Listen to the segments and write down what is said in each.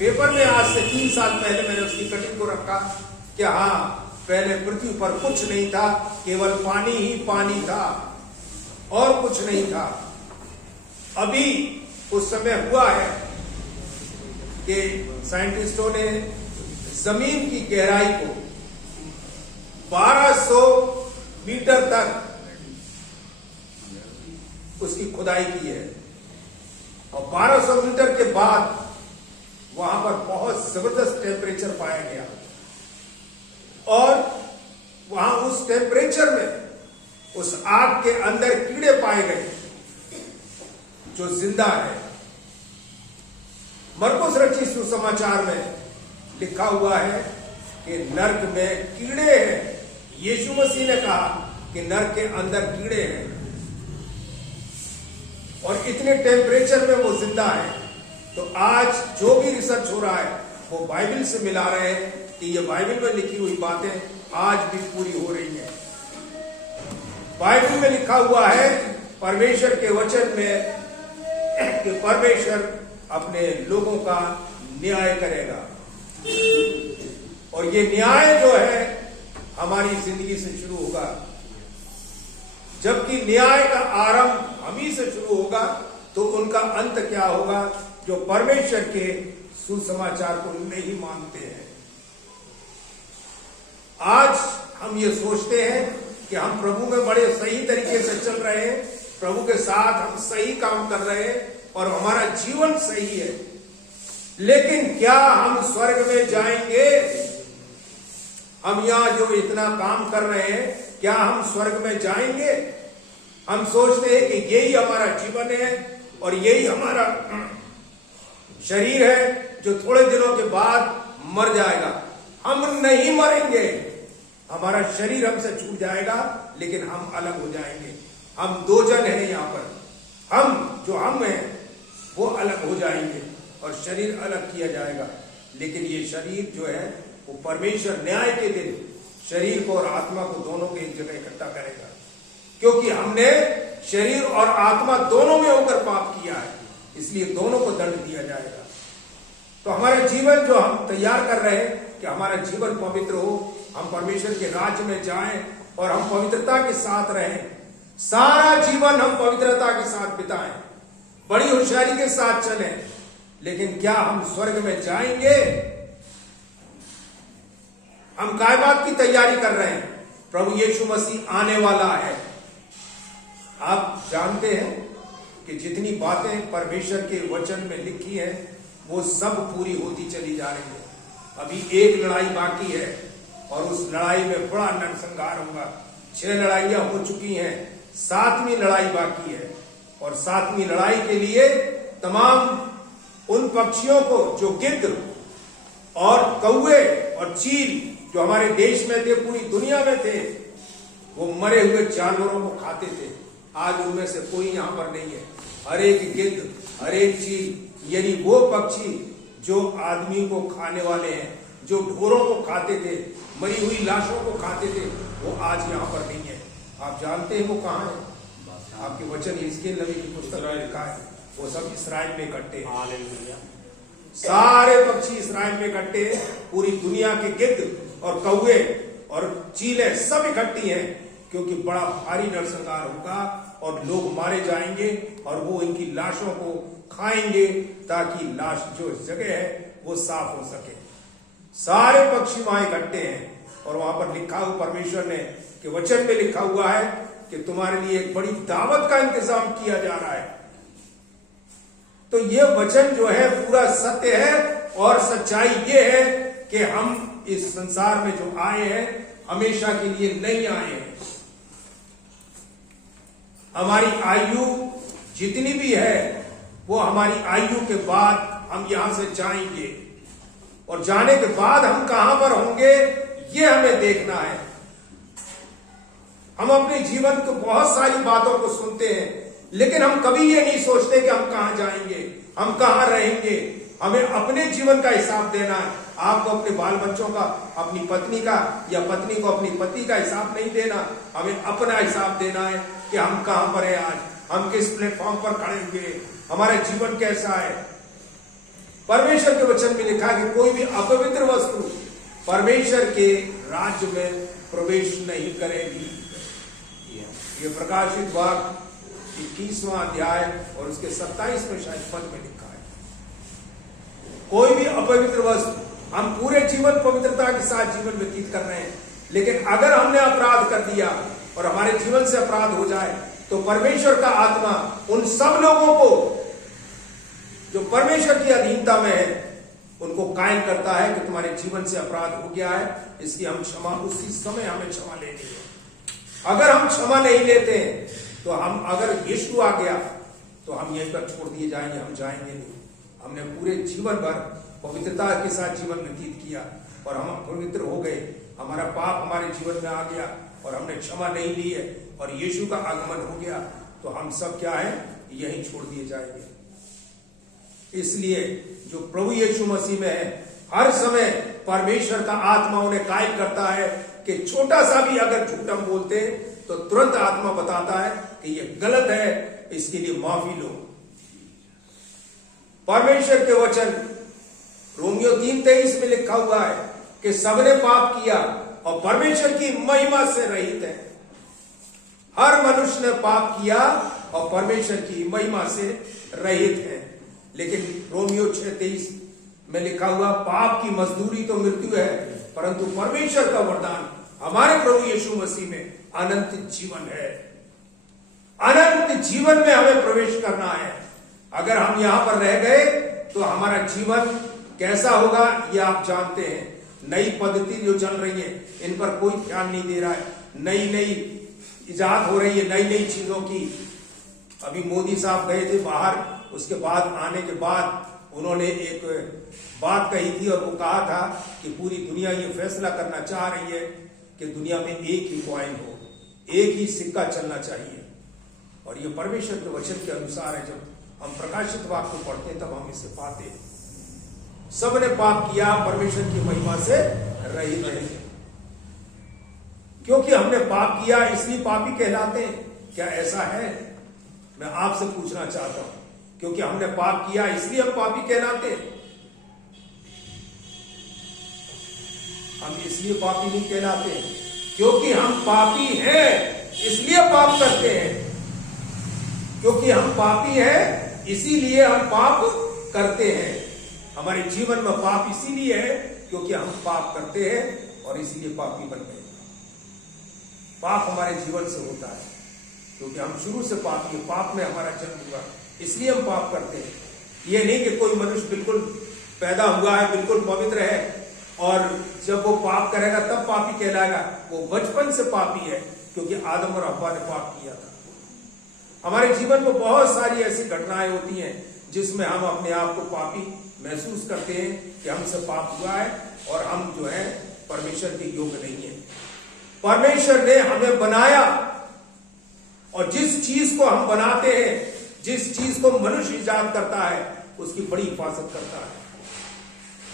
Paper में आज से 3 साल पहले मैंने उसकी कटिंग को रखा कि हाँ, पहले पृथ्वी पर कुछ नहीं था, केवल पानी ही पानी था और कुछ नहीं था। अभी उस समय हुआ है कि साइंटिस्टों ने जमीन की गहराई को 1200 मीटर तक उसकी खुदाई की है और 1200 मीटर के बाद वहां पर बहुत जबरदस्त टेम्परेचर पाया गया और वहां उस टेम्परेचर में उस आग के अंदर कीड़े पाए गए जो जिंदा है। मरकुस रचित सुसमाचार में लिखा हुआ है कि नर्क में कीड़े हैं। यीशु मसीह ने कहा कि नर्क के अंदर कीड़े हैं और इतने टेम्परेचर में वो जिंदा है। तो आज जो भी रिसर्च हो रहा है वो बाइबल से मिला रहे हैं कि ये बाइबल में लिखी हुई बातें आज भी पूरी हो रही हैं। बाइबल में लिखा हुआ है परमेश्वर के वचन में कि परमेश्वर अपने लोगों का न्याय करेगा और ये न्याय जो है हमारी जिंदगी से शुरू होगा, जबकि न्याय का आरंभ हम ही से शुरू होगा तो उनका अंत क्या होगा जो परमेश्वर के सुसमाचार को नहीं मानते हैं। आज हम ये सोचते हैं कि हम प्रभु में बड़े सही तरीके से चल रहे हैं, प्रभु के साथ हम सही काम कर रहे हैं और हमारा जीवन सही है, लेकिन क्या हम स्वर्ग में जाएंगे? हम यहां जो इतना काम कर रहे हैं, क्या हम स्वर्ग में जाएंगे? हम सोचते हैं कि यही हमारा जीवन है और यही हमारा शरीर है जो थोड़े दिनों के बाद मर जाएगा। हम नहीं मरेंगे, हमारा शरीर हमसे छूट जाएगा लेकिन हम अलग हो जाएंगे। हम दो जन हैं यहाँ पर, हम जो हम हैं वो अलग हो जाएंगे और शरीर अलग किया जाएगा। लेकिन ये शरीर जो है वो परमेश्वर न्याय के दिन शरीर को और आत्मा को दोनों को एक जगह इकट्ठा करेगा, क्योंकि हमने शरीर और आत्मा दोनों में होकर पाप किया है, इसलिए दोनों को दंड दिया जाएगा। तो हमारा जीवन जो हम तैयार कर रहे हैं कि हमारा जीवन पवित्र हो, हम परमेश्वर के राज्य में जाएं और हम पवित्रता के साथ रहें, सारा जीवन हम पवित्रता के साथ बिताएं, बड़ी होशियारी के साथ चलें। लेकिन क्या हम स्वर्ग में जाएंगे? हम काय बात की तैयारी कर रहे हैं? प्रभु यीशु मसीह आने वाला है। आप जानते हैं कि जितनी बातें परमेश्वर के वचन में लिखी है वो सब पूरी होती चली जा रही है। अभी एक लड़ाई बाकी है और उस लड़ाई में बड़ा नरसंहार होगा। 6 लड़ाइयां हो चुकी हैं, 7वीं लड़ाई बाकी है और 7वीं लड़ाई के लिए तमाम उन पक्षियों को जो गिद्ध और कौवे और चील जो हमारे देश में थे, पूरी दुनिया में थे, वो मरे हुए जानवरों को खाते थे। आज उनमें से कोई यहां पर नहीं है। हर एक गिद्ध, हर एक चील, यानी वो पक्षी जो आदमी को खाने वाले हैं, जो ढोरों को खाते थे, मरी हुई लाशों को खाते थे, वो आज यहाँ पर नहीं है। आप जानते हैं वो कहाँ है? आपके वचन हिजकिय्येल नबी की पुस्तक में लिखा है, वो सब इस्राएल में इकट्ठे हैं। सारे पक्षी इस्राएल में इकट्ठे हैं, पूरी दुनिया के गिद्ध और कौवे और चीलें सब इकट्ठी हैं, क्योंकि बड़ा भारी नरसंहार होगा और लोग मारे जाएंगे और वो इनकी लाशों को खाएंगे ताकि लाश जो जगह है वो साफ हो सके। सारे पक्षी वहां इकट्ठे हैं और वहां पर लिखा हुआ परमेश्वर ने कि वचन में लिखा हुआ है कि तुम्हारे लिए एक बड़ी दावत का इंतजाम किया जा रहा है। तो ये वचन जो है पूरा सत्य है और सच्चाई ये है कि हम इस संसार में जो आए हैं हमेशा के लिए नहीं आए हैं। हमारी आयु जितनी भी है वो हमारी आयु के बाद हम यहां से जाएंगे और जाने के बाद हम कहां पर होंगे ये हमें देखना है। हम अपने जीवन को बहुत सारी बातों को सुनते हैं, लेकिन हम कभी ये नहीं सोचते कि हम कहां जाएंगे, हम कहां रहेंगे। हमें अपने जीवन का हिसाब देना है। आपको अपने बाल बच्चों का, अपनी पत्नी का या पत्नी को अपनी पति का हिसाब नहीं देना, हमें अपना हिसाब देना है कि हम कहां पर हैं आज, हम किस प्लेटफॉर्म पर खड़े हुए, हमारा जीवन कैसा है। परमेश्वर के वचन में लिखा है कि कोई भी अपवित्र वस्तु परमेश्वर के राज्य में प्रवेश नहीं करेगी। ये प्रकाशित वाक्य 21वां अध्याय और उसके 27वें शायद पद में लिखा है। कोई भी अपवित्र वस्तु, हम पूरे जीवन पवित्रता के साथ जीवन व्यतीत कर रहे हैं, लेकिन अगर हमने अपराध कर दिया और हमारे जीवन से अपराध हो जाए तो परमेश्वर का आत्मा उन सब लोगों को जो परमेश्वर की अधीनता में है उनको कायल करता है कि तुम्हारे जीवन से अपराध हो गया है, इसलिए हम क्षमा, उसी समय हमें क्षमा लेनी है। अगर हम क्षमा नहीं लेते हैं तो हम, अगर यीशु आ गया तो हम यहीं पर छोड़ दिए जाएंगे, हम जाएंगे नहीं। हमने पूरे जीवन भर पवित्रता के साथ जीवन व्यतीत किया और हम पवित्र हो गए, हमारा पाप हमारे जीवन में आ गया और हमने क्षमा नहीं ली है और यीशु का आगमन हो गया तो हम सब क्या है, यहीं छोड़ दिए जाएंगे। इसलिए जो प्रभु यीशु मसीह में है, हर समय परमेश्वर का आत्मा उन्हें कायल करता है कि छोटा सा भी अगर झूठ हम बोलते हैं तो तुरंत आत्मा बताता है कि ये गलत है, इसके लिए माफी लो। परमेश्वर के वचन रोमियो 3:23 में लिखा हुआ है कि सबने पाप किया और परमेश्वर की महिमा से रहित है। हर मनुष्य ने पाप किया और परमेश्वर की महिमा से रहित है। लेकिन रोमियो 6:23 में लिखा हुआ, पाप की मजदूरी तो मृत्यु है, परंतु परमेश्वर का वरदान हमारे प्रभु यीशु मसीह में अनंत जीवन है। अनंत जीवन में हमें प्रवेश करना है। अगर हम यहां पर रह गए तो हमारा जीवन कैसा होगा ये आप जानते हैं। नई पद्धति जो चल रही है इन पर कोई ध्यान नहीं दे रहा है। नई नई इजाद हो रही है, नई नई चीजों की। अभी मोदी साहब गए थे बाहर, उसके बाद आने के बाद उन्होंने एक बात कही थी और वो कहा था कि पूरी दुनिया ये फैसला करना चाह रही है कि दुनिया में एक ही कॉइन हो, एक ही सिक्का चलना चाहिए। और ये परमेश्वर के वचन के अनुसार है। जब हम प्रकाशित वाक्य को पढ़ते हैं तब हम इसे पाते हैं। सबने पाप किया, परमेश्वर की महिमा से रहित है। क्योंकि हमने पाप किया इसलिए पापी कहलाते हैं, क्या ऐसा है? मैं आपसे पूछना चाहता हूं, क्योंकि हमने पाप किया इसलिए हम पापी कहलाते हैं? हम इसलिए पापी नहीं कहलाते क्योंकि हम पापी हैं इसलिए पाप करते हैं। क्योंकि हम पापी हैं इसीलिए हम पाप करते हैं। हमारे जीवन में पाप इसीलिए है क्योंकि हम पाप करते हैं और इसीलिए पापी बन गए। पाप हमारे जीवन से होता है क्योंकि हम शुरू से पापी हैं, पाप में हमारा जन्म हुआ, इसलिए हम पाप करते हैं। ये नहीं कि कोई मनुष्य बिल्कुल पैदा हुआ है, बिल्कुल पवित्र है और जब वो पाप करेगा तब पापी कहलाएगा। वो बचपन से पापी है क्योंकि आदम और हव्वा ने पाप किया था। हमारे जीवन में बहुत सारी ऐसी घटनाएं होती हैं जिसमें हम अपने आप को पापी महसूस करते हैं कि हमसे पाप हुआ है और हम जो है परमेश्वर के योग्य नहीं है। परमेश्वर ने हमें बनाया और जिस चीज को हम बनाते हैं, जिस चीज को मनुष्य ईजाद करता है, उसकी बड़ी हिफाजत करता है।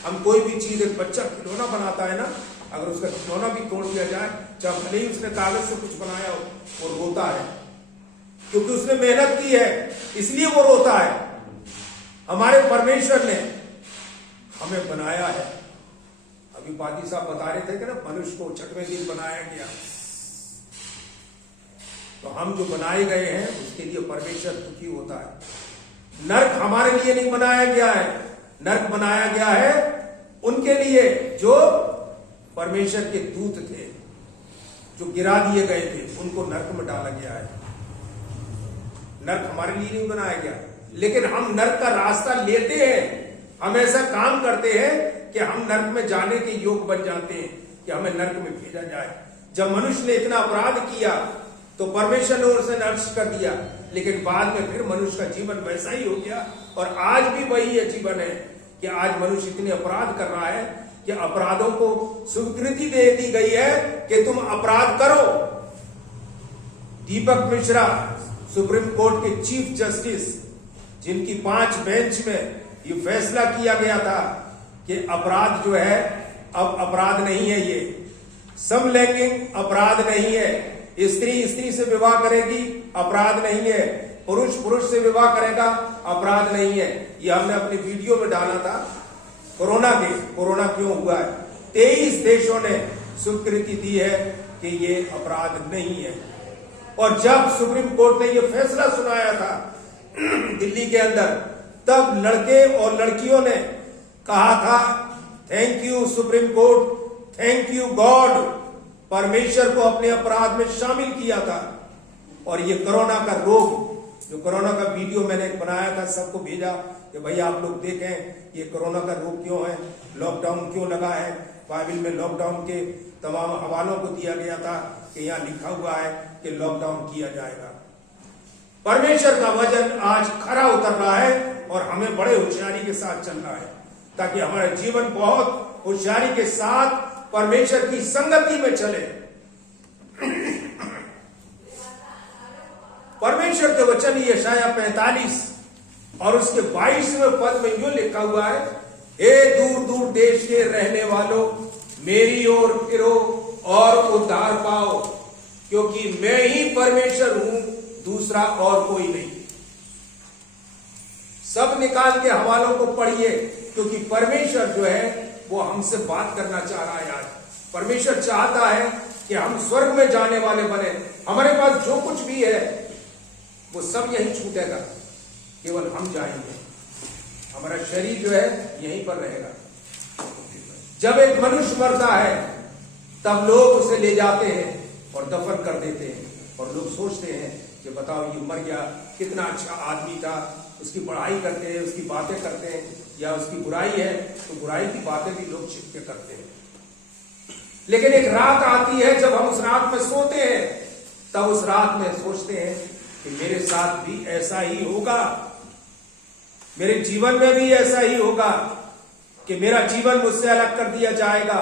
हम कोई भी चीज, एक बच्चा खिलौना बनाता है ना, अगर उसका खिलौना भी तोड़ दिया जाए, चाहे भले ही उसने कागज से कुछ बनाया हो, वो रोता है क्योंकि उसने मेहनत की है, इसलिए वो रोता है। हमारे परमेश्वर ने हमें बनाया है। अभी पादी साहब बता रहे थे कि ना मनुष्य को छठवें दिन बनाया गया, तो हम जो बनाए गए हैं उसके लिए परमेश्वर दुखी होता है। नरक हमारे लिए नहीं बनाया गया है, नरक बनाया गया है उनके लिए जो परमेश्वर के दूत थे, जो गिरा दिए गए थे, उनको नरक में डाला गया है। नरक हमारे लिए नहीं बनाया गया, लेकिन हम नरक का रास्ता लेते हैं। हम ऐसा काम करते हैं कि हम नरक में जाने के योग्य बन जाते हैं कि हमें नरक में भेजा जाए। जब मनुष्य ने इतना अपराध किया तो परमेश्वर ने उसे नष्ट कर दिया, लेकिन बाद में फिर मनुष्य का जीवन वैसा ही हो गया और आज भी वही जीवन है कि आज मनुष्य इतने अपराध कर रहा है कि अपराधों को स्वीकृति दे दी गई है कि तुम अपराध करो। दीपक मिश्रा सुप्रीम कोर्ट के चीफ जस्टिस, जिनकी 5 बेंच में ये फैसला किया गया था कि अपराध जो है अब अपराध नहीं है, ये समलैंगिक अपराध नहीं है, स्त्री स्त्री से विवाह करेगी अपराध नहीं है, पुरुष पुरुष से विवाह करेगा अपराध नहीं है। ये हमने अपनी वीडियो में डाला था। कोरोना क्यों हुआ है, 23 देशों ने स्वीकृति दी है कि ये अपराध नहीं है। और जब सुप्रीम कोर्ट ने ये फैसला सुनाया था दिल्ली के अंदर, तब लड़के और लड़कियों ने कहा था thank you supreme court, thank you God, परमेश्वर को अपने अपराध में शामिल किया था। और ये कोरोना का रोग, जो कोरोना का वीडियो मैंने बनाया था, सबको भेजा कि भाई आप लोग देखें ये कोरोना का रोग क्यों है, लॉकडाउन क्यों लगा है। बाइबल में लॉकडाउन के तमाम हवालों को दिया गया था कि यहाँ लिखा हुआ है कि लॉकडाउन किया जाएगा। परमेश्वर का वचन आज खरा उतर रहा है और हमें बड़े होशियारी के साथ चलना है, ताकि हमारा जीवन बहुत होशियारी के साथ परमेश्वर की संगति में चले। परमेश्वर के वचन यशायाह 45 और उसके 22वें पद में यूं लिखा हुआ है, हे दूर दूर देश के रहने वालों, मेरी ओर फिरो और उद्धार पाओ, क्योंकि मैं ही परमेश्वर हूं, दूसरा और कोई नहीं। सब निकाल के हवालों को पढ़िए, क्योंकि परमेश्वर जो है वो हमसे बात करना चाह रहा है। आज परमेश्वर चाहता है कि हम स्वर्ग में जाने वाले बने। हमारे पास जो कुछ भी है वो सब यहीं छूटेगा, केवल हम जाएंगे। हमारा शरीर जो है यहीं पर रहेगा। जब एक मनुष्य मरता है तब लोग उसे ले जाते हैं और दफन कर देते हैं, और लोग सोचते हैं कि बताओ ये मर गया, कितना अच्छा आदमी था। उसकी पढ़ाई करते हैं, उसकी बातें करते हैं, या उसकी बुराई है तो बुराई की बातें भी लोग छिप के करते हैं। लेकिन एक रात आती है जब हम उस रात में सोते हैं, तब उस रात में सोचते हैं कि मेरे साथ भी ऐसा ही होगा, मेरे जीवन में भी ऐसा ही होगा कि मेरा जीवन मुझसे अलग कर दिया जाएगा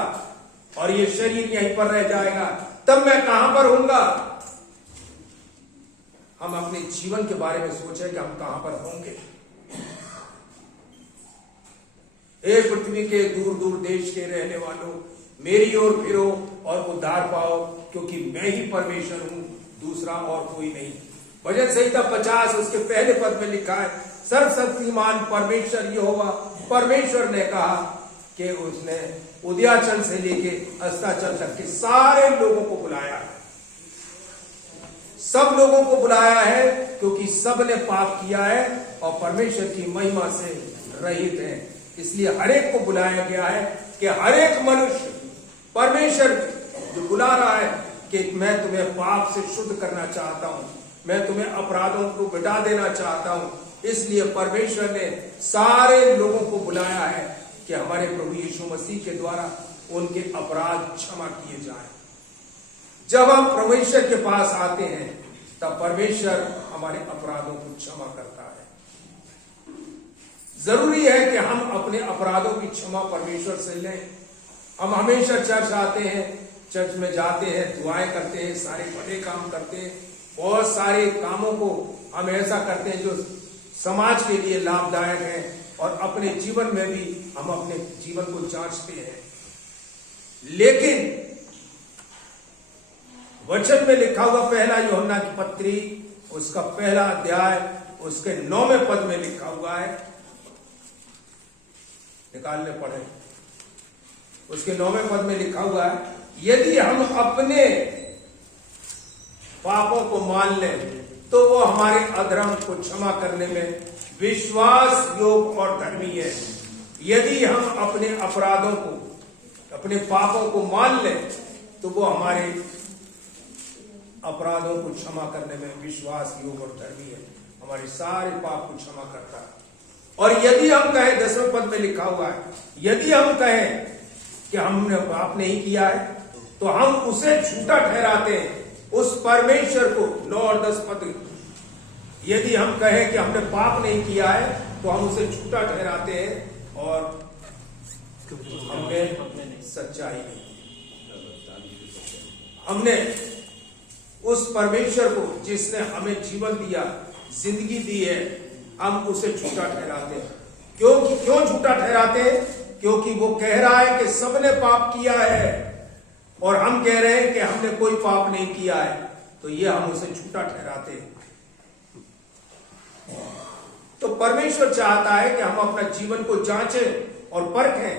और ये शरीर यहीं पर रह जाएगा। तब मैं कहां पर होऊंगा? हम अपने जीवन के बारे में सोचें कि हम कहां पर होंगे। हे पृथ्वी के दूर दूर देश के रहने वालों, मेरी ओर फिरो और उद्धार पाओ, क्योंकि मैं ही परमेश्वर हूं, दूसरा और कोई नहीं। भजन संहिता 50 उसके पहले पद में लिखा है, सर्वशक्तिमान परमेश्वर यहोवा परमेश्वर ने कहा कि उसने उदयाचल से लेके अस्ताचल तक के सारे लोगों को बुलाया, सब लोगों को बुलाया है, क्योंकि सब ने पाप किया है और परमेश्वर की महिमा से रहित है। इसलिए हर एक को बुलाया गया है कि हर एक मनुष्य, परमेश्वर जो बुला रहा है कि मैं तुम्हें पाप से शुद्ध करना चाहता हूं, मैं तुम्हें अपराधों को मिटा देना चाहता हूं। इसलिए परमेश्वर ने सारे लोगों को बुलाया है कि हमारे प्रभु यीशु मसीह के द्वारा उनके अपराध क्षमा किए जाएं। जब हम परमेश्वर के पास आते हैं तब परमेश्वर हमारे अपराधों को क्षमा करता है। जरूरी है कि हम अपने अपराधों की क्षमा परमेश्वर से लें। हम हमेशा चर्च आते हैं, चर्च में जाते हैं, दुआएं करते हैं, सारे बड़े काम करते हैं, बहुत सारे कामों को हम ऐसा करते हैं जो समाज के लिए लाभदायक है, और अपने जीवन में भी हम अपने जीवन को जांचते हैं। लेकिन वचन में लिखा हुआ पहला यूहन्ना की पत्री उसका पहला अध्याय उसके 9वें पद में लिखा हुआ है, निकालने पड़े, उसके 9वें पद में लिखा हुआ है, यदि हम अपने पापों को मान लें तो वो हमारे अधर्म को क्षमा करने में विश्वास योग और धर्मी है। यदि हम अपने अपराधों को, अपने पापों को मान लें तो वो हमारे अपराधों को क्षमा करने में विश्वास योग और धर्मी है, हमारे सारे पाप को क्षमा करता है। और यदि हम कहें, 10वें पद में लिखा हुआ है, यदि हम कहें कि हमने पाप नहीं किया है तो हम उसे झूठा ठहराते हैं, उस परमेश्वर को। 9 और 10 पद, यदि हम कहें कि हमने पाप नहीं किया है तो हम उसे झूठा ठहराते हैं और हमने सच्चाई नहीं। हमने उस परमेश्वर को जिसने हमें जीवन दिया, जिंदगी दी है, हम उसे झूठा ठहराते हैं। क्यों झूठा ठहराते हैं? क्योंकि वो कह रहा है कि सबने पाप किया है और हम कह रहे हैं कि हमने कोई पाप नहीं किया है, तो ये हम उसे झूठा ठहराते हैं। तो परमेश्वर चाहता है कि हम अपना जीवन को जांचें और परखें।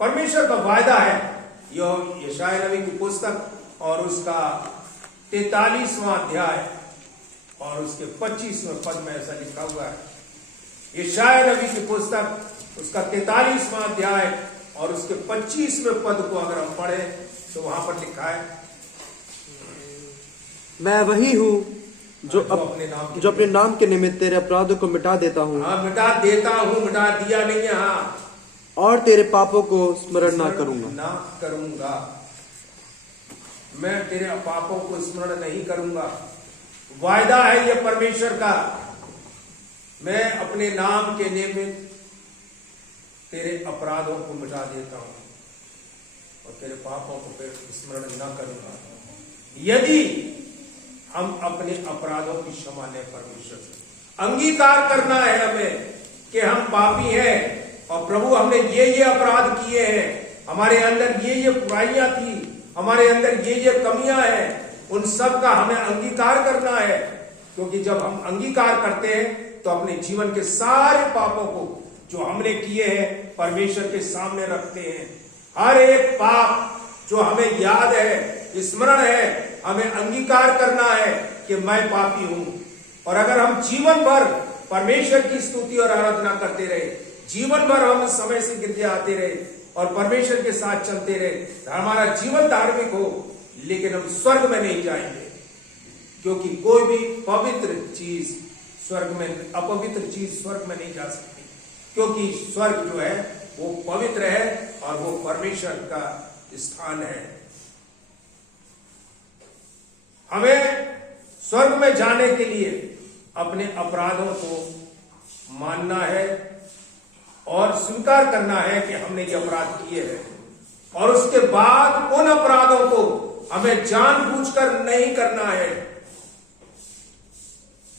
परमेश्वर का वायदा है, यह यशायाह नबी की पुस्तक और उसका 43वां अध्याय और उसके 25वें पद में ऐसा लिखा हुआ है। यशायाह नबी की पुस्तक उसका 43वां अध्याय और उसके 25वें पद को अगर हम पढ़ें तो वहां पर लिखा है, मैं वही हूँ जो अपने नाम के निमित्त तेरे अपराधों को मिटा देता हूँ। हाँ, मिटा देता हूँ, मिटा दिया नहीं है, हाँ, और तेरे पापों को स्मरण ना करूंगा। मैं तेरे पापों को स्मरण नहीं करूंगा। वायदा है ये परमेश्वर का, मैं अपने नाम के निमित्त तेरे अपराधों को मिटा देता हूं और तेरे पापों को फिर स्मरण न करूंगा। यदि हम अपने अपराधों की क्षमा लें परमेश्वर से, अंगीकार करना है हमें कि हम पापी हैं और प्रभु हमने ये अपराध किए हैं, हमारे अंदर ये बुराइयां थी, हमारे अंदर ये कमियां हैं, उन सब का हमें अंगीकार करना है। क्योंकि जब हम अंगीकार करते हैं तो अपने जीवन के सारे पापों को जो हमने किए हैं परमेश्वर के सामने रखते हैं। हर एक पाप जो हमें याद है, स्मरण है, हमें अंगीकार करना है कि मैं पापी हूं। और अगर हम जीवन भर परमेश्वर की स्तुति और आराधना करते रहे, जीवन भर हम समय से गिरजे आते रहे और परमेश्वर के साथ चलते रहे, तो हमारा जीवन धार्मिक हो, लेकिन हम स्वर्ग में नहीं जाएंगे। क्योंकि कोई भी पवित्र चीज स्वर्ग में, अपवित्र चीज स्वर्ग में नहीं जा सकती। क्योंकि स्वर्ग जो है वो पवित्र है और वो परमेश्वर का स्थान है। हमें स्वर्ग में जाने के लिए अपने अपराधों को मानना है और स्वीकार करना है कि हमने ये अपराध किए हैं, और उसके बाद उन अपराधों को हमें जानबूझकर नहीं करना है।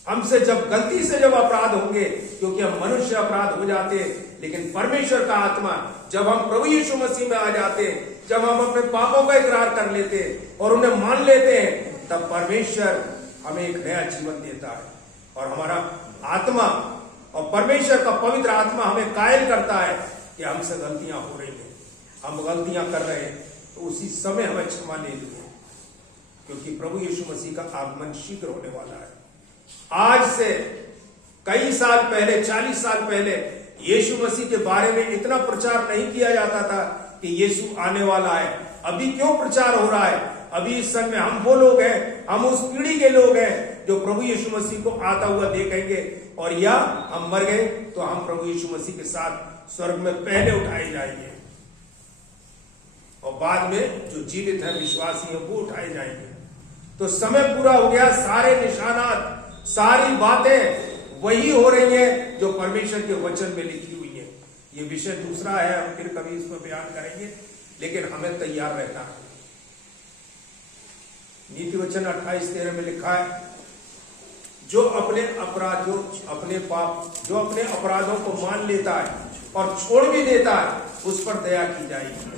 हमसे जब गलती से जब अपराध होंगे, क्योंकि हम मनुष्य अपराध हो जाते हैं, लेकिन परमेश्वर का आत्मा जब हम प्रभु यीशु मसीह में आ जाते हैं, जब हम अपने पापों का इकरार कर लेते हैं और उन्हें मान लेते हैं, तब परमेश्वर हमें एक नया जीवन देता है और हमारा आत्मा और परमेश्वर का पवित्र आत्मा हमें कायल करता है कि हमसे गलतियां हो रही हैं, हम गलतियां कर रहे हैं, तो उसी समय हमें क्षमा ले लीजिए। क्योंकि प्रभु यीशु मसीह का आगमन शीघ्र होने वाला है। आज से कई साल पहले, 40 साल पहले यीशु मसीह के बारे में इतना प्रचार नहीं किया जाता था कि यीशु आने वाला है। अभी क्यों प्रचार हो रहा है? अभी इस समय हम वो लोग हैं, हम उस पीढ़ी के लोग हैं जो प्रभु यीशु मसीह को आता हुआ देखेंगे, और या हम मर गए तो हम प्रभु यीशु मसीह के साथ स्वर्ग में पहले उठाए जाएंगे, और बाद में जो जीवित है विश्वासी है वो उठाए जाएंगे। तो समय पूरा हो गया, सारे निशानात, सारी बातें वही हो रही हैं जो परमेश्वर के वचन में लिखी हुई है। ये विषय दूसरा है, हम फिर कभी इस पर बयान करेंगे, लेकिन हमें तैयार रहना है। नीति वचन 28:13 में लिखा है, जो अपने अपराधों को मान लेता है और छोड़ भी देता है, उस पर दया की जाएगी।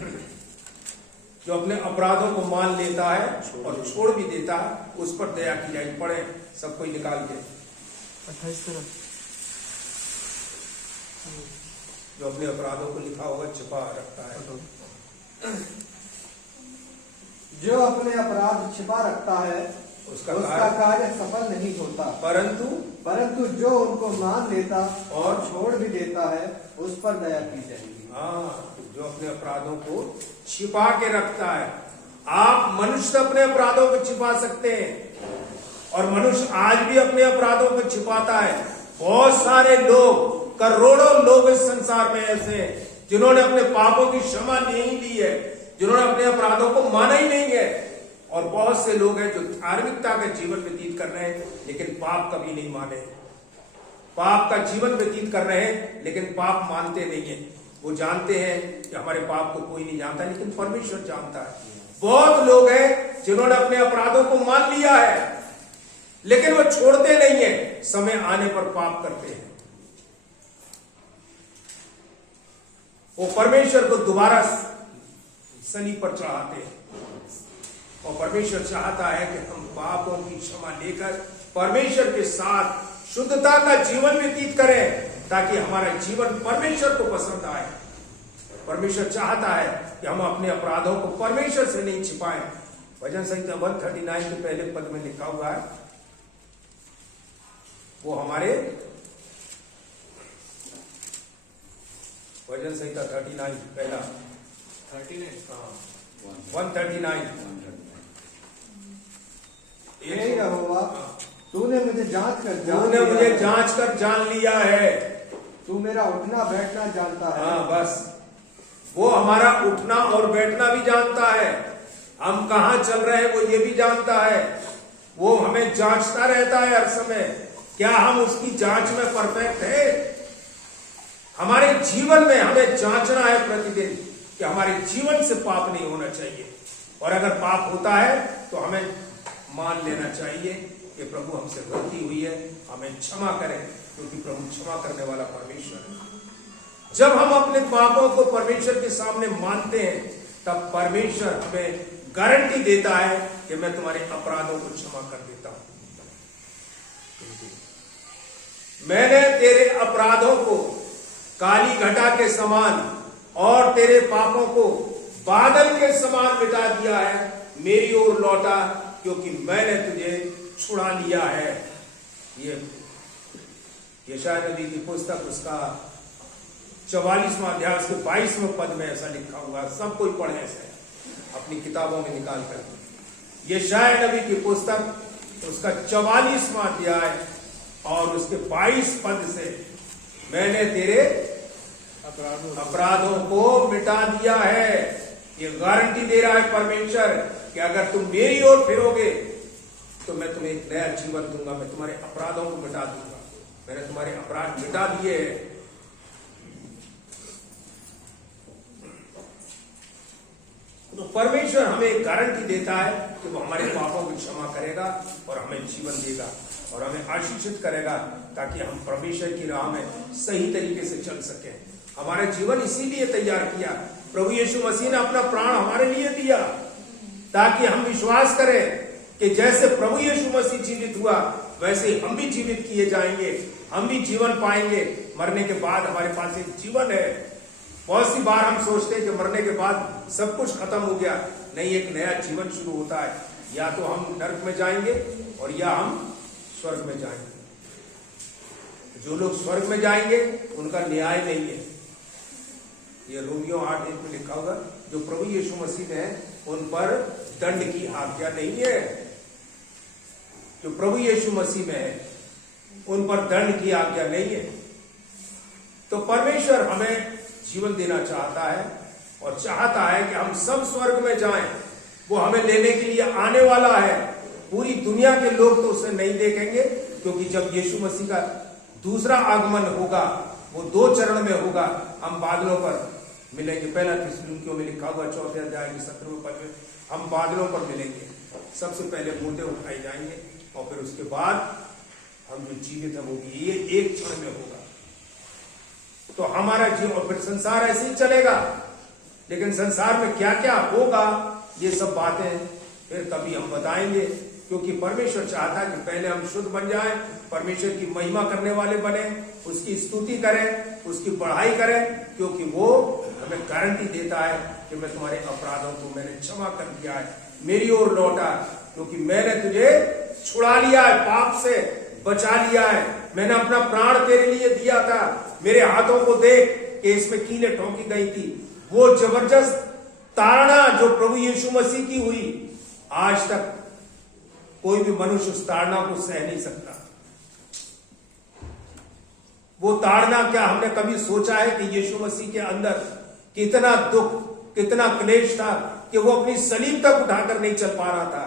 जो अपने अपराधों को मान लेता है और छोड़ भी देता है, उस पर दया की जाएगी। पढ़े सब कोई निकाल के 28 जो अपने अपराधों को लिखा होगा छिपा रखता है, जो अपने अपराध छिपा रखता है उसका कार्य सफल नहीं होता, परंतु जो उनको मान लेता और छोड़ भी देता है, उस पर दया की जाएगी। हाँ, जो अपने अपराधों को छिपा के रखता है। आप मनुष्य अपने अपराधों को छिपा सकते हैं, और मनुष्य आज भी अपने अपराधों को छिपाता है। बहुत सारे लोग, करोड़ों लोग इस संसार में ऐसे हैं जिन्होंने अपने पापों की क्षमा नहीं ली है, जिन्होंने अपने अपराधों को माना ही नहीं है। और बहुत से लोग हैं जो धार्मिकता का जीवन व्यतीत कर रहे हैं, लेकिन पाप कभी नहीं माने। पाप का जीवन व्यतीत कर रहे हैं, लेकिन पाप मानते नहीं है। वो जानते हैं कि हमारे पाप को कोई नहीं जानता, लेकिन परमेश्वर जानता है। बहुत लोग हैं जिन्होंने अपने अपराधों को मान लिया है, लेकिन वो छोड़ते नहीं है, समय आने पर पाप करते हैं। वो परमेश्वर को दोबारा सलीब पर चढ़ाते हैं, और परमेश्वर चाहता है कि हम पापों की क्षमा लेकर परमेश्वर के साथ शुद्धता का जीवन व्यतीत करें, ताकि हमारा जीवन परमेश्वर को पसंद आए। परमेश्वर चाहता है कि हम अपने अपराधों को परमेश्वर से नहीं छिपाएं। भजन संहिता 139 के पहले पद में लिखा हुआ है, वो हमारे भजन संहिता 39 पहला 139 हे यहोवा, तूने मुझे जांच कर जान लिया है। तू मेरा उठना बैठना जानता है। हाँ, बस वो हमारा उठना और बैठना भी जानता है, हम कहाँ चल रहे हैं वो ये भी जानता है। वो हमें जांचता रहता है हर समय। क्या हम उसकी जांच में परफेक्ट है? हमारे जीवन में हमें जांचना है प्रतिदिन कि हमारे जीवन से पाप नहीं होना चाहिए, और अगर पाप होता है तो हमें मान लेना चाहिए कि प्रभु हमसे गलती हुई है, हमें क्षमा करें, क्योंकि प्रभु क्षमा करने वाला परमेश्वर है। जब हम अपने पापों को परमेश्वर के सामने मानते हैं, तब परमेश्वर हमें गारंटी देता है कि मैं तुम्हारे अपराधों को क्षमा कर देता हूं। मैंने तेरे अपराधों को काली घटा के समान और तेरे पापों को बादल के समान मिटा दिया है। मेरी ओर लौटा, क्योंकि मैंने तुझे छुड़ा लिया है। ये यशायाह नबी की पुस्तक उसका 44वां अध्याय उसके 22वें पद में ऐसा लिखा हुआ है। सब कोई पढ़े ऐसे अपनी किताबों में निकाल कर। यशायाह नबी की पुस्तक उसका 44वां अध्याय और उसके 22 पद से, मैंने तेरे अपराधों को मिटा दिया है। ये गारंटी दे रहा है परमेश्वर कि अगर तुम मेरी ओर फिरोगे तो मैं तुम्हें एक नया जीवन दूंगा, मैं तुम्हारे अपराधों को मिटा दूंगा। मैंने तुम्हारे अपराध मिटा दिए हैं। तो परमेश्वर हमें एक गारंटी देता है कि वो हमारे पापों की क्षमा करेगा और हमें जीवन देगा और हमें आशीषित करेगा, ताकि हम परमेश्वर की राह में सही तरीके से चल सकें। हमारा जीवन इसीलिए तैयार किया, प्रभु यीशु मसीह ने अपना प्राण हमारे लिए दिया, ताकि हम विश्वास करें कि जैसे प्रभु यीशु मसीह जीवित हुआ, वैसे हम भी जीवित किए जाएंगे, हम भी जीवन पाएंगे। मरने के बाद हमारे पास एक जीवन है। बहुत सी बार हम सोचते हैं कि मरने के बाद सब कुछ खत्म हो गया। नहीं, एक नया जीवन शुरू होता है। या तो हम नरक में जाएंगे और या हम स्वर्ग में जाएंगे। जो लोग स्वर्ग में जाएंगे उनका न्याय नहीं है। ये रोमियो 8:1 में लिखा होगा, जो प्रभु यीशु मसीह है उन पर दंड की आज्ञा नहीं है। जो प्रभु यीशु मसीह में है उन पर दंड की आज्ञा नहीं है। तो परमेश्वर हमें जीवन देना चाहता है और चाहता है कि हम सब स्वर्ग में जाएं। वो हमें लेने के लिए आने वाला है। पूरी दुनिया के लोग तो उसे नहीं देखेंगे, क्योंकि जब यीशु मसीह का दूसरा आगमन होगा वो 2 चरण में होगा। हम बादलों पर मिलेंगे। पहला थिस्सलुनीकियों में लिखा हुआ 4 अध्याय के 17वें पद में, हम बादलों पर मिलेंगे। सबसे पहले मुर्दे उठाए जाएंगे और फिर उसके बाद हम जो जीवित है वो भी ये एक क्षण में होगा। तो हमारा जीवन और फिर संसार ऐसे ही चलेगा। लेकिन संसार में क्या क्या होगा, ये सब बातें फिर कभी हम बताएंगे, क्योंकि परमेश्वर चाहता है कि पहले हम शुद्ध बन जाएं, परमेश्वर की महिमा करने वाले बने, उसकी स्तुति करें, उसकी बढ़ाई करें, क्योंकि वो हमें गारंटी देता है कि मैं तुम्हारे अपराधों को मैंने क्षमा कर दिया है। मेरी ओर लौटा, क्योंकि मैंने तुझे छुड़ा लिया है, पाप से बचा लिया है। मैंने अपना प्राण तेरे लिए दिया था। मेरे हाथों को देख कि इसमें कीलें ठोकी गई थी। वो जबरदस्त ताड़ना जो प्रभु यीशु मसीह की हुई, आज तक कोई भी मनुष्य उस ताड़ना को सह नहीं सकता। वो ताड़ना क्या हमने कभी सोचा है कि यीशु मसीह के अंदर कितना दुख, कितना क्लेश था कि वो अपनी सलीब तक उठाकर नहीं चल पा रहा था।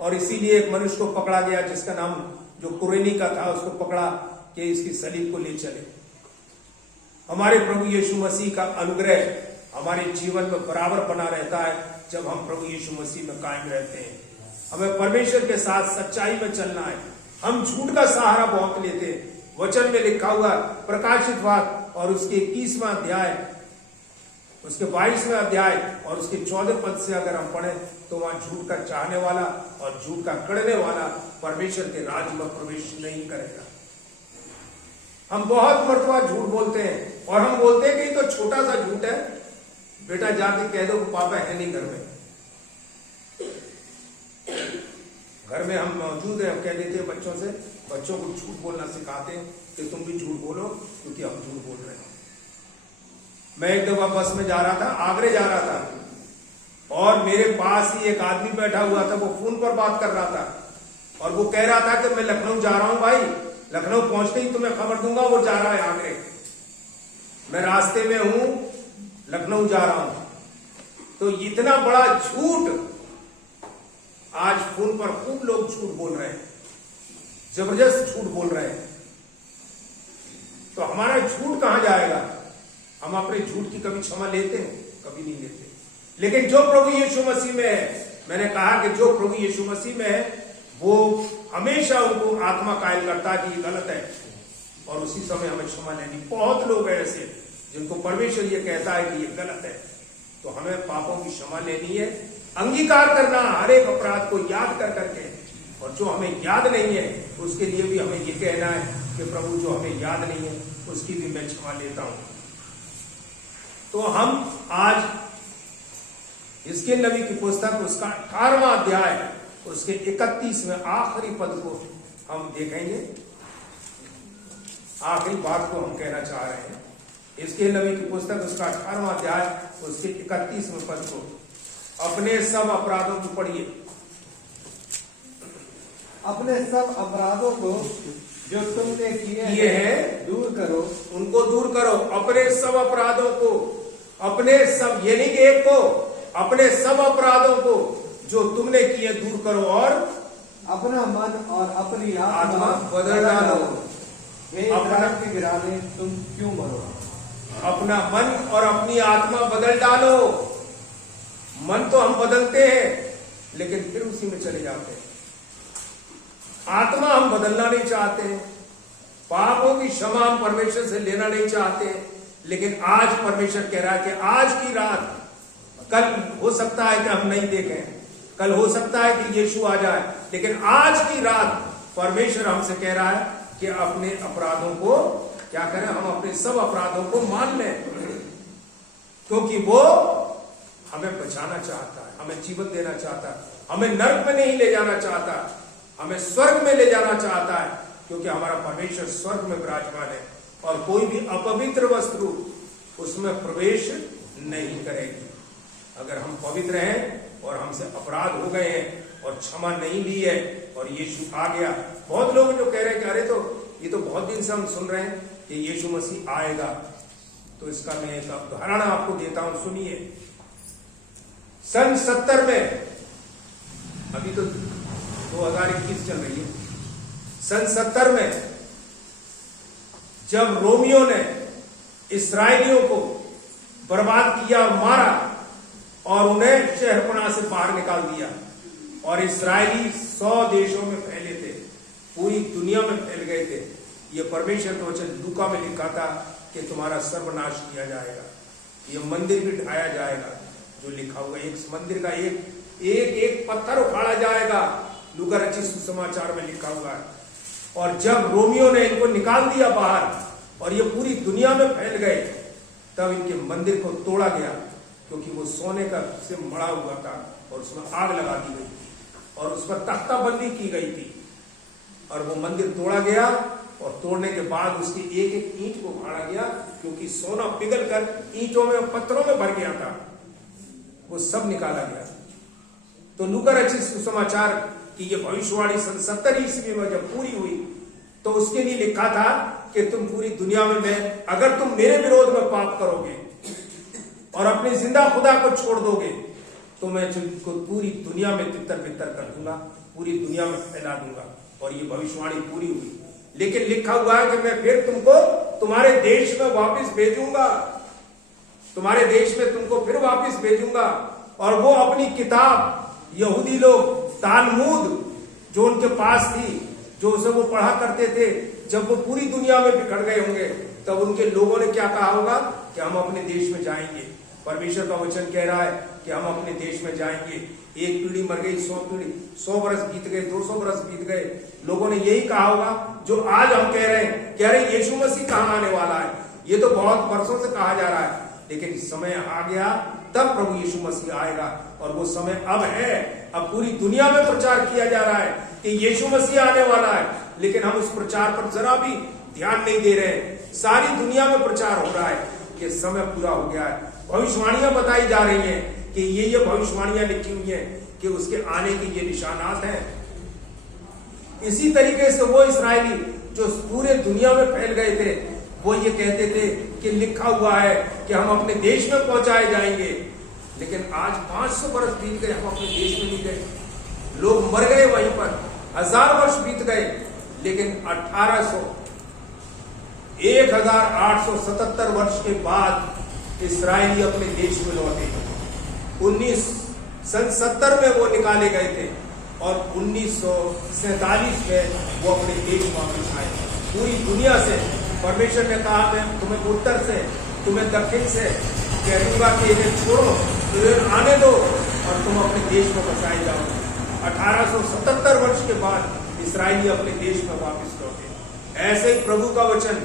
और इसीलिए एक मनुष्य को पकड़ा गया जिसका नाम जो कुरेनी का था, उसको पकड़ा कि इसकी सलीब को ले चले। हमारे प्रभु यीशु मसीह का अनुग्रह हमारे जीवन में बराबर बना रहता है जब हम प्रभु यीशु मसीह में कायम रहते हैं। हमें परमेश्वर के साथ सच्चाई में चलना है। हम झूठ का सहारा बहुत लेते हैं। वचन में लिखा हुआ प्रकाशित वाक्य और उसके 21वां अध्याय उसके 22वें अध्याय और उसके 14 पद से अगर हम पढ़ें तो वहां झूठ का चाहने वाला और झूठ का करने वाला परमेश्वर के राज्य में प्रवेश नहीं करेगा। हम बहुत मरतबा झूठ बोलते हैं और हम बोलते हैं कि ये तो छोटा सा झूठ है, बेटा जाके कह दो कि पापा है नहीं घर में। घर में हम मौजूद हैं, हम कह देते हैं बच्चों से, बच्चों को झूठ बोलना सिखाते हैं कि तुम भी झूठ बोलो क्योंकि हम झूठ बोल रहे हैं। मैं एक दफा बस में जा रहा था, आगरे जा रहा था और मेरे पास ही एक आदमी बैठा हुआ था, वो फोन पर बात कर रहा था और वो कह रहा था कि मैं लखनऊ जा रहा हूं भाई, लखनऊ पहुंचते ही तुम्हें खबर दूंगा, वो जा रहा है आगरे। मैं रास्ते में हूं, लखनऊ जा रहा हूं। तो इतना बड़ा झूठ आज फोन पर खूब लोग झूठ बोल रहे हैं, जबरदस्त झूठ बोल रहे हैं। तो हमारा झूठ कहां जाएगा? हम अपने झूठ की कभी क्षमा लेते हैं? कभी नहीं लेते। लेकिन जो प्रभु यीशु मसीह में है, मैंने कहा कि जो प्रभु यीशु मसीह में है वो हमेशा उनको आत्मा कायल करता है कि ये गलत है और उसी समय हमें क्षमा लेनी। बहुत लोग हैं ऐसे जिनको परमेश्वर ये कहता है कि ये गलत है, तो हमें पापों की क्षमा लेनी है, अंगीकार करना हर एक अपराध को याद कर करके, और जो हमें याद नहीं है उसके लिए भी हमें ये कहना है कि प्रभु जो हमें याद नहीं है उसकी भी मैं क्षमा लेता हूं। तो हम आज हिजकिय्याह नबी की पुस्तक उसका 18वां अध्याय उसके 31वें आखिरी पद को हम देखेंगे। आखिरी बात को हम कहना चाह रहे हैं। हिजकिय्याह नबी की पुस्तक उसका 18वां अध्याय उसके 31वें पद को, अपने सब अपराधों को पढ़िए। अपने सब अपराधों को जो तुमने किए हैं दूर करो, उनको दूर करो। अपने सब अपराधों को, अपने सब, ये नहीं कि एक को, अपने सब अपराधों को जो तुमने किए दूर करो और अपना मन और अपनी आत्मा बदल डालो। अपना के गिराने तुम क्यों मरो? अपना मन और अपनी आत्मा बदल डालो। मन तो हम बदलते हैं लेकिन फिर उसी में चले जाते हैं। आत्मा हम बदलना नहीं चाहते हैं, पापों की क्षमा हम परमेश्वर से लेना नहीं चाहते हैं, लेकिन आज परमेश्वर कह रहा है कि आज की रात, कल हो सकता है कि हम नहीं देखें, कल हो सकता है कि यीशु आ जाए, लेकिन आज की रात परमेश्वर हमसे कह रहा है कि अपने अपराधों को क्या करें, हम अपने सब अपराधों को मान लें, क्योंकि वो हमें बचाना चाहता है, हमें जीवन देना चाहता है, हमें नरक में नहीं ले जाना चाहता, हमें स्वर्ग में ले जाना चाहता है, क्योंकि हमारा परमेश्वर स्वर्ग में विराजमान है और कोई भी अपवित्र वस्तु उसमें प्रवेश नहीं करेगी। अगर हम पवित्र हैं और हमसे अपराध हो गए हैं और क्षमा नहीं ली है और यीशु आ गया, बहुत लोग जो कह रहे हैं कि अरे तो ये तो बहुत दिन से हम सुन रहे हैं कि यीशु मसीह आएगा, तो इसका मैं एक उदाहरण आपको देता हूं, सुनिए। सन 70 में, अभी तो 2021 चल रही है, सन 70 में जब रोमियो ने इस्राएलियों को बर्बाद किया और मारा और उन्हें शहरपनाह से बाहर निकाल दिया, और इस्राएली 100 देशों में फैले थे, पूरी दुनिया में फैल गए थे। ये परमेश्वर के वचन लूका में लिखा था कि तुम्हारा सर्वनाश किया जाएगा, ये मंदिर भी ढाया जाएगा, जो लिखा हुआ, एक मंदिर का एक पत्थर उखाड़ा जाएगा, लूका रचित सुसमाचार में लिखा हुआ है। और जब रोमियो ने इनको निकाल दिया बाहर और ये पूरी दुनिया में फैल गए, तब इनके मंदिर को तोड़ा गया, क्योंकि वो सोने का से मड़ा हुआ था और उसमें आग लगा दी गई और उस पर तख्ताबंदी की गई थी, और वो मंदिर तोड़ा गया और तोड़ने के बाद उसकी एक एक ईंट को उखाड़ा गया, क्योंकि सोना पिघल कर ईंटों में, पत्थरों में भर गया था, वो सब निकाला गया। तो लूका रचित सुसमाचार की ये भविष्यवाणी सन 70 ईस्वी में जब पूरी हुई, तो उसके लिए लिखा था कि तुम पूरी दुनिया में, अगर तुम मेरे विरोध में पाप करोगे और अपने जिंदा खुदा को छोड़ दोगे, तो मैं तुमको पूरी दुनिया में तितर बितर कर दूंगा, पूरी दुनिया में फैला दूंगा। और ये भविष्यवाणी पूरी हुई। लेकिन लिखा हुआ है कि मैं फिर तुमको तुम्हारे देश में वापस भेजूंगा, तुम्हारे देश में तुमको फिर वापस भेजूंगा। और वो अपनी किताब यहूदी लोग तालमूद जो उनके पास थी, जो उसे वो पढ़ा करते थे, जब वो पूरी दुनिया में बिखर गए होंगे, तब उनके लोगों ने क्या कहा होगा कि हम अपने देश में जाएंगे, परमेश्वर का वचन कह रहा है कि हम अपने देश में जाएंगे। एक पीढ़ी मर गई, 100 बरस बीत गए, 200 बरस बीत गए, लोगों ने यही कहा होगा जो आज हम कह रहे हैं यीशु मसीह कहाँ आने वाला है। ये तो बहुत वर्षों से कहा जा रहा है, लेकिन समय आ गया तब प्रभु यीशु मसीह आएगा और वो समय अब है। अब पूरी दुनिया में प्रचार किया जा रहा है कि यीशु मसीह आने वाला है, लेकिन हम उस प्रचार पर जरा भी ध्यान नहीं दे रहे हैं। सारी दुनिया में प्रचार हो रहा है कि समय पूरा हो गया है। भविष्यवाणियां बताई जा रही हैं कि ये भविष्यवाणियां लिखी हुई हैं कि उसके आने के ये निशानात हैं। इसी तरीके से वो इस्राएली जो पूरे दुनिया में फैल गए थे, वो ये कहते थे कि लिखा हुआ है कि हम अपने देश में पहुंचाए जाएंगे, लेकिन आज 500 बरस बीत गए, हम अपने देश में नहीं गए। लोग मर गए वहीं पर, 1000 वर्ष बीत गए, लेकिन 1877 वर्ष के बाद इस्राएली अपने देश में लौटे। 1970 में वो निकाले गए थे और 1947 में वो अपने देश वापस आए। पूरी दुनिया से परमेश्वर ने कहा मैं तुम्हें उत्तर से, तुम्हें दक्षिण से कहूंगा कि इन्हें छोड़ो, इन्हें आने दो और तुम अपने देश में बसाए जाओ। 1877 वर्ष के बाद इस्राएली अपने देश में वापस लौटे। ऐसे ही प्रभु का वचन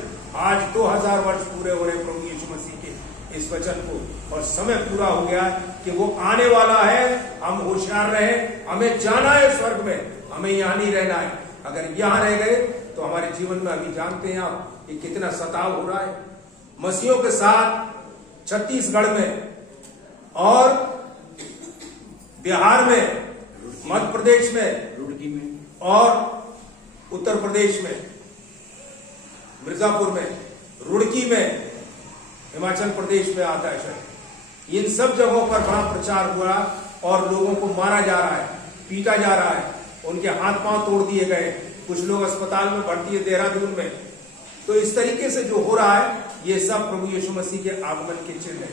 आज 2000 वर्ष पूरे हो रहे प्रभु यीशु मसीह के इस वचन को, और समय पूरा हो गया है कि वो आने वाला है। हम होशियार रहे, हमें जाना है स्वर्ग में, हमें यहाँ नहीं रहना है। अगर यहाँ रह गए तो हमारे जीवन में अभी जानते हैं आप कि कितना सताव हो रहा है। मसीहों के साथ छत्तीसगढ़ में और बिहार में, मध्य प्रदेश में, रुड़की में और उत्तर प्रदेश में, मिर्जापुर में, रुड़की में, हिमाचल प्रदेश में आता है शायद, इन सब जगहों पर बड़ा प्रचार हुआ और लोगों को मारा जा रहा है, पीटा जा रहा है, उनके हाथ पांव तोड़ दिए गए, कुछ लोग अस्पताल में भर्ती है देहरादून में। तो इस तरीके से जो हो रहा है ये सब प्रभु यीशु मसीह के आगमन के चिन्ह है।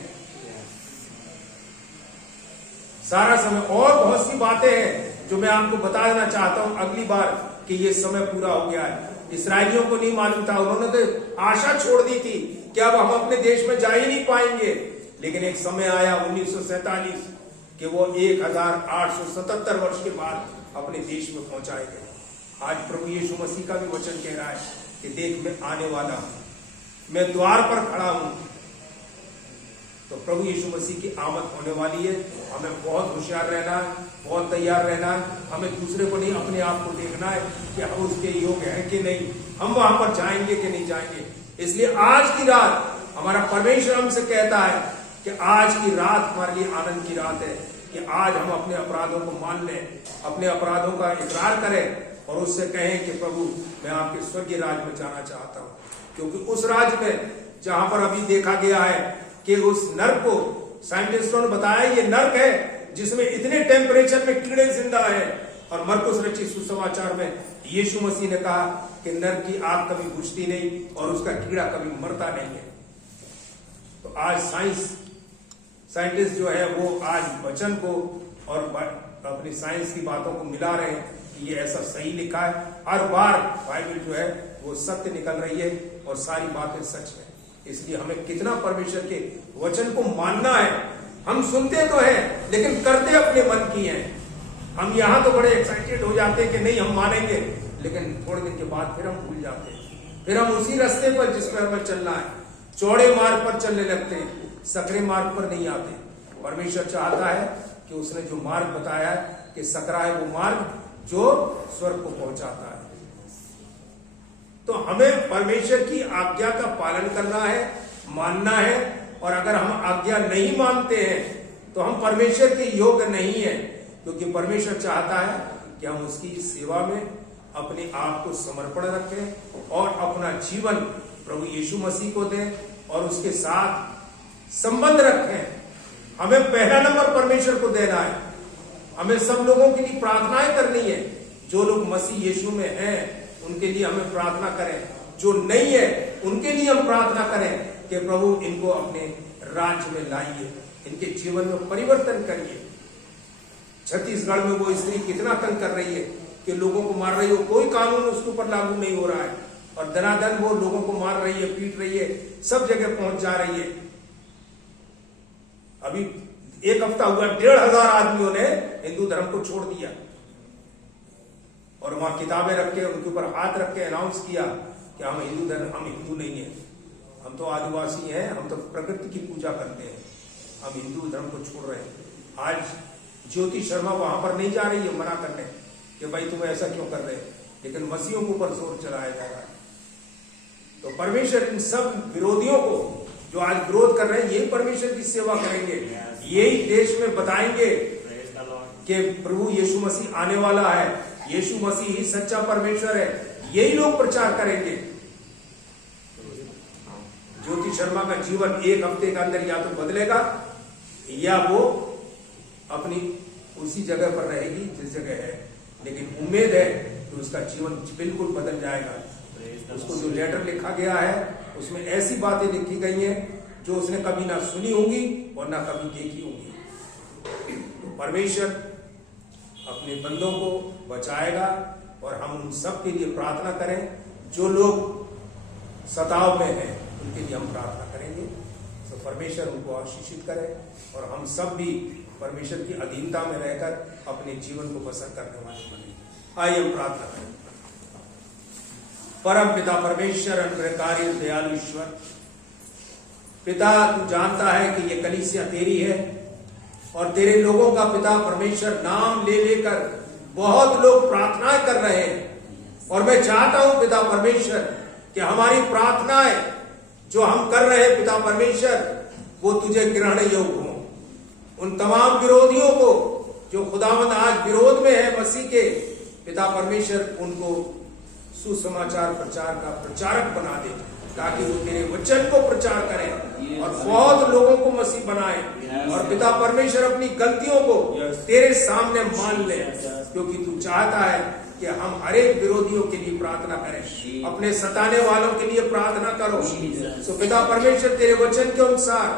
सारा समय और बहुत सी बातें हैं जो मैं आपको बता देना चाहता हूं अगली बार कि ये समय पूरा हो गया है। इस्राएलियों को नहीं मालूम था, उन्होंने तो आशा छोड़ दी थी कि अब हम अपने देश में जा ही नहीं पाएंगे, लेकिन एक समय आया 1947 कि वो 1877 वर्ष के बाद अपने देश में पहुंचाए गए। आज प्रभु यीशु मसीह का भी वचन कह रहा है कि देख मैं आने वाला हूं, मैं द्वार पर खड़ा हूं। तो प्रभु यीशु मसीह की आमद होने वाली है। हमें बहुत होशियार रहना है, बहुत तैयार रहना है। हमें दूसरे को नहीं, अपने आप को देखना है कि हम उसके योग्य हैं कि नहीं, हम वहां पर जाएंगे कि नहीं जाएंगे। इसलिए आज की रात हमारा परमेश्वर हमसे कहता है कि आज की रात हमारे लिए आनंद की रात है कि आज हम अपने अपराधों को मान लें, अपने अपराधों का इकरार करें और उससे कहें कि प्रभु मैं आपके स्वर्गीय राज में जाना चाहता हूं। क्योंकि उस राज में जहां पर अभी देखा गया है कि उस नर्क को साइंटिस्टों ने बताया ये नर्क है जिसमें इतने टेम्परेचर में कीड़े जिंदा है। और मरकुस रचित सुसमाचार में यीशु मसीह ने कहा कि नर्क की आग कभी बुझती नहीं और उसका कीड़ा कभी मरता नहीं है। तो आज साइंटिस्ट जो है वो आज वचन को और अपनी साइंस की बातों को मिला रहे हैं कि ये ऐसा सही लिखा है। हर बार बाइबल जो है वो सत्य निकल रही है और सारी बातें सच है। इसलिए हमें कितना परमेश्वर के वचन को मानना है। हम सुनते तो हैं लेकिन करते अपने मन की हैं। हम यहाँ तो बड़े एक्साइटेड हो जाते हैं कि नहीं हम मानेंगे, लेकिन थोड़े दिन के बाद फिर हम भूल जाते हैं। फिर हम उसी रास्ते पर जिस पर हमें चलना है, चौड़े मार्ग पर चलने लगते हैं, सकरे मार्ग पर नहीं आते। परमेश्वर चाहता है कि उसने जो मार्ग बताया है कि सकरा है वो मार्ग जो स्वर्ग को पहुंचाता है। तो हमें परमेश्वर की आज्ञा का पालन करना है, मानना है। और अगर हम आज्ञा नहीं मानते हैं तो हम परमेश्वर के योग्य नहीं है, क्योंकि परमेश्वर चाहता है कि हम उसकी सेवा में अपने आप को समर्पण रखें और अपना जीवन प्रभु यीशु मसीह को दें और उसके साथ संबंध रखें। हमें पहला नंबर परमेश्वर को देना है। हमें सब लोगों के लिए प्रार्थनाएं करनी है। जो लोग मसीह यीशु में हैं उनके लिए हमें प्रार्थना करें, जो नहीं है उनके लिए हम प्रार्थना करें कि प्रभु इनको अपने राज्य में लाइए, इनके जीवन में परिवर्तन करिए। छत्तीसगढ़ में वो स्त्री कितना तंग कर रही है कि लोगों को मार रही हो, कोई कानून उसके ऊपर लागू नहीं हो रहा है और दनादन वो लोगों को मार रही है, पीट रही है, सब जगह पहुंच जा रही है। अभी एक हफ्ता हुआ 1500 आदमियों ने हिंदू धर्म को छोड़ दिया और वहां किताबें रख के उनके ऊपर हाथ रख के अनाउंस किया कि हम हिंदू नहीं है, हम तो आदिवासी हैं, हम तो प्रकृति की पूजा करते हैं, हम हिंदू धर्म को छोड़ रहे हैं। आज ज्योति शर्मा वहां पर नहीं जा रही है मना करने कि भाई तुम ऐसा क्यों कर रहे हैं, लेकिन मसीहों के ऊपर जोर चलाया जा रहा है। तो परमेश्वर इन सब विरोधियों को जो आज विरोध कर रहे हैं, यही परमेश्वर की सेवा करेंगे, यही देश में बताएंगे कि प्रभु यीशु मसीह आने वाला है, यीशु मसीह ही सच्चा परमेश्वर है, यही लोग प्रचार करेंगे। ज्योति शर्मा का जीवन एक हफ्ते के अंदर या तो बदलेगा या वो अपनी उसी जगह पर रहेगी जिस जगह है, लेकिन उम्मीद है कि उसका जीवन बिल्कुल बदल जाएगा। उसको जो लेटर लिखा गया है उसमें ऐसी बातें लिखी गई हैं जो उसने कभी ना सुनी होंगी और ना कभी देखी होंगी। तो परमेश्वर अपने बंदों को बचाएगा और हम उन सब के लिए प्रार्थना करें। जो लोग सताव में हैं उनके लिए हम प्रार्थना करेंगे, तो परमेश्वर उनको आशीषित करे और हम सब भी परमेश्वर की अधीनता में रहकर अपने जीवन को बसर करने वाले बने। आइए हम प्रार्थना करें। परम पिता परमेश्वर, अनुग्रहकारी दयालु ईश्वर, पिता तू जानता है कि ये कलीसिया तेरी है और तेरे लोगों का पिता परमेश्वर नाम ले लेकर बहुत लोग प्रार्थनाएं कर रहे हैं और मैं चाहता हूं पिता परमेश्वर कि हमारी प्रार्थनाएं जो हम कर रहे हैं पिता परमेश्वर वो तुझे ग्रहण योग्य हो। उन तमाम विरोधियों को जो खुदावंद आज विरोध में है मसीह के, पिता परमेश्वर उनको सुसमाचार प्रचार का प्रचारक बना दे ताकि वो तेरे वचन को प्रचार करें और बहुत लोगों को मसीह बनाए और पिता परमेश्वर अपनी गलतियों को तेरे सामने मान ले, क्योंकि तू चाहता है कि हम हर एक विरोधियों के लिए प्रार्थना करें, अपने सताने वालों के लिए प्रार्थना करो। तो पिता परमेश्वर तेरे वचन के अनुसार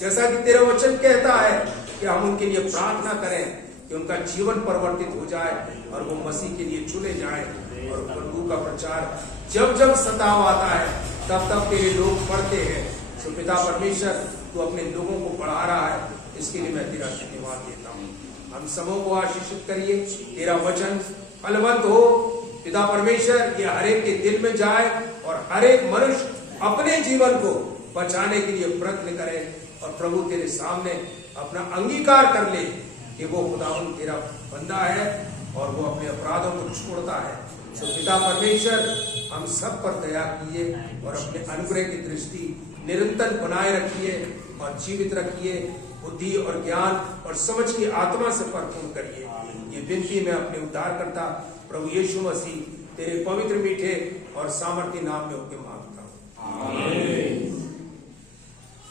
जैसा कि तेरा वचन कहता है कि हम उनके लिए प्रार्थना करें कि उनका जीवन परिवर्तित हो जाए और वो मसीह के लिए चुने जाए और प्रभु का प्रचार जब जब सताव आता है तब तब तेरे लोग पढ़ते हैं। तो पिता परमेश्वर तू अपने लोगों को बढ़ा रहा है, इसके लिए मैं तेरा धन्यवाद देता हूँ। हम सबों को आशीषित करिए, तेरा वचन फलवंत हो पिता परमेश्वर, ये हर एक के दिल में जाए और हर एक मनुष्य अपने जीवन को बचाने के लिए प्रयत्न करे और प्रभु तेरे सामने अपना अंगीकार कर ले कि वो खुदावंद तेरा बंदा है और वो अपने अपराधों को छोड़ता है। तो पिता परमेश्वर हम सब पर दया कीजिए और अपने अनुग्रह की दृष्टि निरंतर बनाए रखिए और जीवित रखिए, बुद्धि और ज्ञान और समझ की आत्मा से परिपूर्ण करिए। ये विनती मैं अपने उद्धारकर्ता प्रभु यीशु मसीह तेरे पवित्र मीठे और सामर्थ्य नाम में होकर मांगता हूँ।